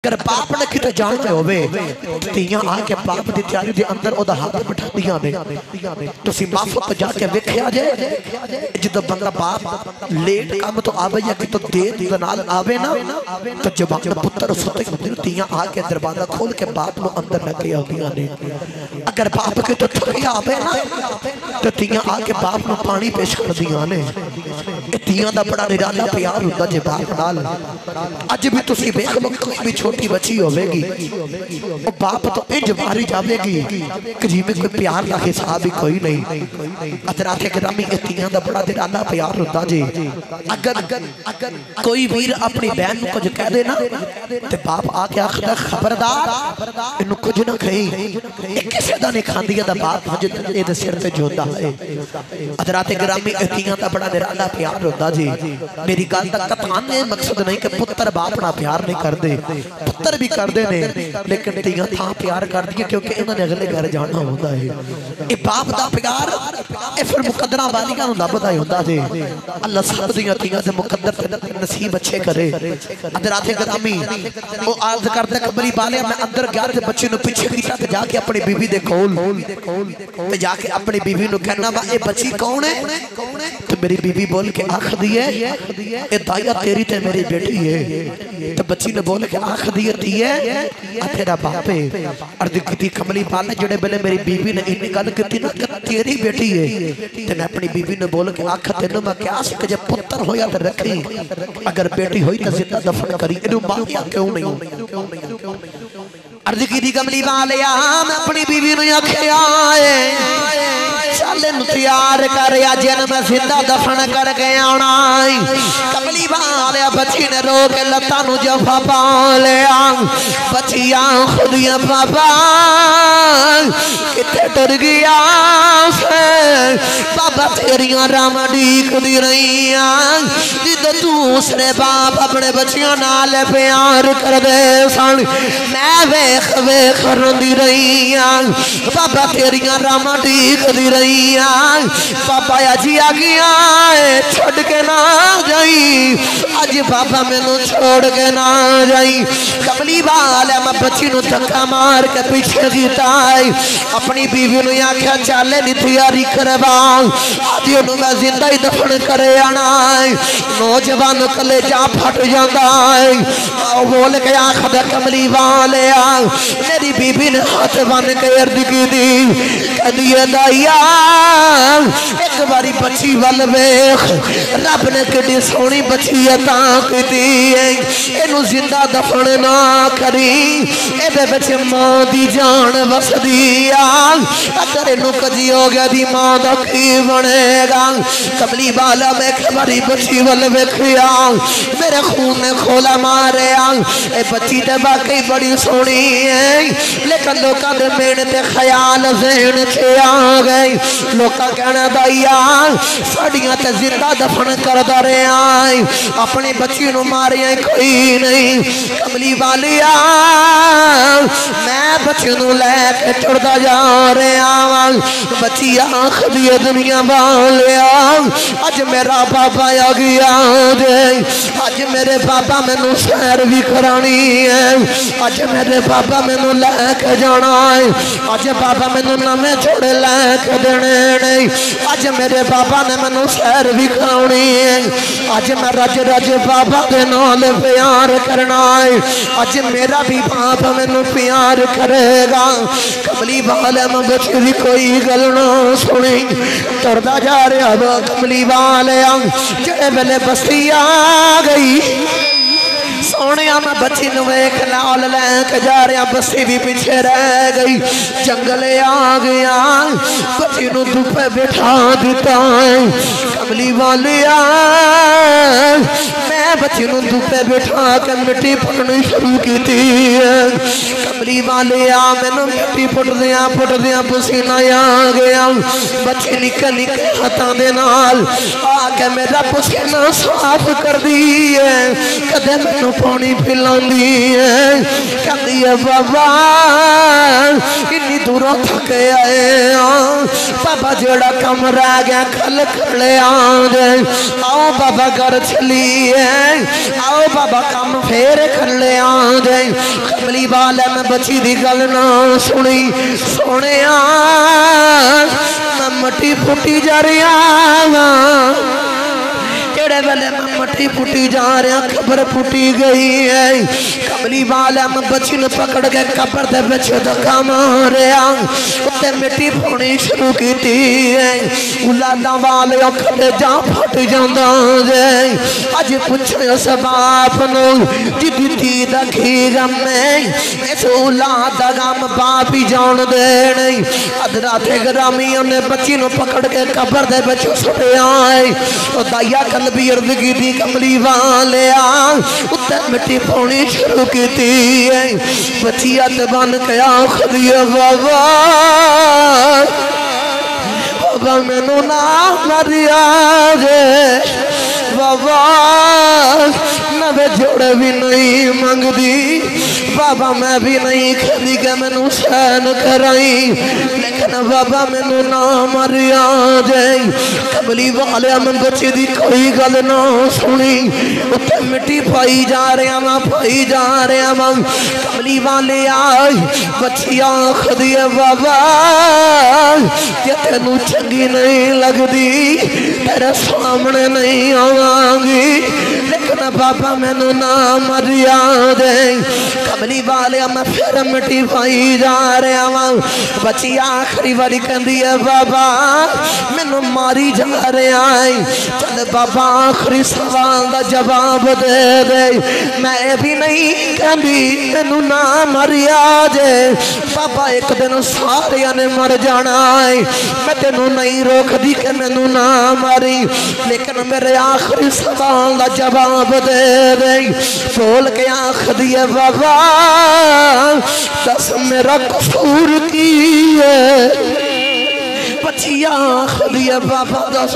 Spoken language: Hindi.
अगर बाप ने किते जाना होवे तियां आके बाप दी तैयारी दे अंदर ओदा हाथ बिठादियां ने तुसी माफक जाके वेखिया जे जदों बंदा बाप लेट काम तो आवे या कि तो देर दे नाल आवे ना तो जवान पुत्र सुते होंदे तियां आके दरवाजा खोल के बाप नु अंदर लेके आउंदियां ने। अगर बाप के तो थकिया आवे ना तो तियां आके बाप नु पानी पेश करदियां ने। तियां दा बड़ा निराला प्यार हुंदा जे बाप नाल। अज भी तुसी वेख लो कोई भी छोटी बच्ची होवेगी वो बाप तो इंज मारी जावेगी कि जिवें कोई प्यार का हिसाब ही कोई नहीं। अतराते ग्रामी तियां दा बड़ा निराला प्यार हुंदा जी। अगर कोई वीर अपनी बहन नु कुछ कह दे ना ते बाप आके आखदा खबरदार इनु कुछ ना कही किसे दा नहीं खांदिया दा बाप ए दे सिर ते जोंदा है। अतराते ग्रामी तियां दा बड़ा निराला प्यार हुंदा जी। मेरी गल दा कतान मकसद नहीं कि पुत्र बाप ना प्यार नहीं करदे, पुत्र भी करते हैं लेकिन तियां था प्यार कर दी क्योंकि इन्होंने अगले घर जाना होता है। ये बाप का प्यार ये फिर मुकद्दरा वालियां नूं लभदा हुंदा जे। अल्लाह सब दियां तियां दे मुकद्दर नसीब अच्छे करे। अदराते ग्रामी वो अर्ज करदा कबरी वाले मैं अंदर गया ते बच्चे नु पीछे कीता ते जाके अपनी बीवी दे कोल ते जाके अपनी बीवी नु कहना वा ये बच्ची कौन है तो मेरी बीवी बोल के आखदी है ये दाया तेरी ते मेरी बेटी है। तो बच्ची ने बोल के आखदी है तेरा बाप है। अर्ज की कमली पाल ने जेड़े बेले मेरी बीवी ने इन्नी गल की ना तेरी बेटी है ते मैं अपनी बीवी ने बोल के आख तेनू मैं क्या सी जे पुत्र होया ते रखी अगर बेटी होई तो जिंदा दफन करी इनु मारिया क्यों नहीं। अर्ज की कमली वालिया मैं अपनी बीवी नु आखिया चल नु तैयार कर अजन मैं जिंदा दफन करके आना। कमली वालिया बच्ची ने रो के लत्तां नु जफा पा लिया। बच्चियां खुदियां बाबा किथे डर गया बाबा तेरिया राम डीकदी रही जिद दूसरे बाप अपने बच्चियों नाल प्यार कर दे सन मैं वेख वेख रोंदी रही बाबा तेरिया राम डीकदी रही बाबा अज आ गया छोड़ के ना जाई अज बाबा मैनू छोड़ के ना जाई। कमली वाले मैं बच्ची नु धक्का मार के पीछे कीता अपनी बीवी नु आख्या चल नी तैयारी करवा अज ओनू मैं जिंदा ही दफन करे आना। नौजवान कलेजा फट जाता है बोल के आखदा कमली वाले मेरी बीबी ने हाथ बन के अर्ज की दी कहदी दाइया एक बारी बच्ची वल वेख रब ने किड्डी सोहनी बच्ची अता कीती इनू जिंदा दफन ना करी एदे विच मां दी जान वसदी अगर इनू कजी हो गया दी मां दा की बनेगा। कमली वाला मैं एक बारी बच्ची वल वेखिया मेरे खून ने खोला मारे ए बच्ची ते वाकई बड़ी सोहनी है लेकिन लोकां दे मेन ते ख्याल ज़हन च आ गए। लोका कहना दाइया साड़ियां ते जिंदा दफन करदा रहा अपनी बच्ची नु मारिया कोई नहीं। कमली वालिया मैं बच्ची नु लैके टुरदा जा रहा बच्ची आखदी दुनिया वालिया अज मेरा बाबा आ गया अज मेरे बाबा मैनू सैर भी करानी है अज मेरे बाबा मैनू लैके जाना है अज बाबा मैनू नवे जोड़े लैके देने नहीं अज मेरे बाबा ने मैनू सैर भी करानी है अज मैं रज रज बाबा के नाल प्यार करना है अज मेरा भी बाप मैनू प्यार करेगा। कमली वाले मैं बच्चे भी कोई गल ना सुनी तुरदा जा रहा कमली वाले जेड़े वेले बस्ती आ गई सोने मैं बच्ची वेख नाल लैके जा रहा बस्सी भी पीछे रह गई। जंगल आ गया बच्ची धुप्पे बैठा दिता कमली वालिया मैं बच्ची धुप्पे बैठा के मिट्टी पुटनी शुरू की। कमली वालिया मैनू मिट्टी पुटदिया पसीना आ गया बच्ची निके निके हाथों के नाल आके मेरा पसीना साफ कर दी है कदे मैनू पानी पिलांदी है कहदी है बाबा इन्नी दूरों थके आए बाबा जोड़ा कम रह गया खल खड़े आए आओ बाबा घर चलिए आओ बाबा कम फेर खले आए कमली वाले मैं बची दी गल ना सुनी सोने मैं मटी फुटी जा रहा केड़े वेले मैं मटी फुटी जा रहा खबर फुटी गई है कमली वाला मैं बच्ची ने पकड़ के कबर दे विच धक्का मारिया उत्ते मिट्टी पानी शुरू की है औलादा वाले खड़े जा फट जांदा जे अज पूछे उस बाप नु जिदी धी दा की गम है इस औलाद दा गम बाप ही जान दे नहीं अधराते ग्रामियों ने बच्ची नु पकड़ के कबर दे विच सुटिया है ओ दाइया कलबी अर्द की दी कमली वाले उत्ते मिट्टी पानी शुरू की है बच्ची हथ बन के आखिया बाबा बाबा मैनू ना मरिया जे बाबा नवे जोड़े भी नहीं मंगदी बाबा मैं भी नहीं खदी के मैनू सहन कराई लेकिन बाबा मैनू ना मरिया जाए कमली वाले मैं बच्चे दी कोई गल ना सुनी उत्ते मिट्टी पाई जा रहा वा पाई जा रहा वा कमली वाले आई बच्ची आखदी बाबा जे तेनू चंगी नहीं लगती तेरे सामने नहीं आवांगी लेकिन बाबा मैनू ना मरिया दे कमली वाले मैं फिर मिट्टी पाई जा रहा वा बच्ची आखिरी बारी कहती है बाबा मैनू मारी जा रहा है चल बाबा आखिरी सवाल का जवाब दे दे मैं भी नहीं कहती मैनू ना मरिया जे बाबा एक दिन सारे ने मर जाना है मैं तेनू नहीं रोकती कि मैनू ना मारी लेकिन मेरे आखिरी सवाल का जवाब दे दे बोल के आखदी है बाबा दस मेरा कसूर की है बच्चिया आखदी है बाबा दस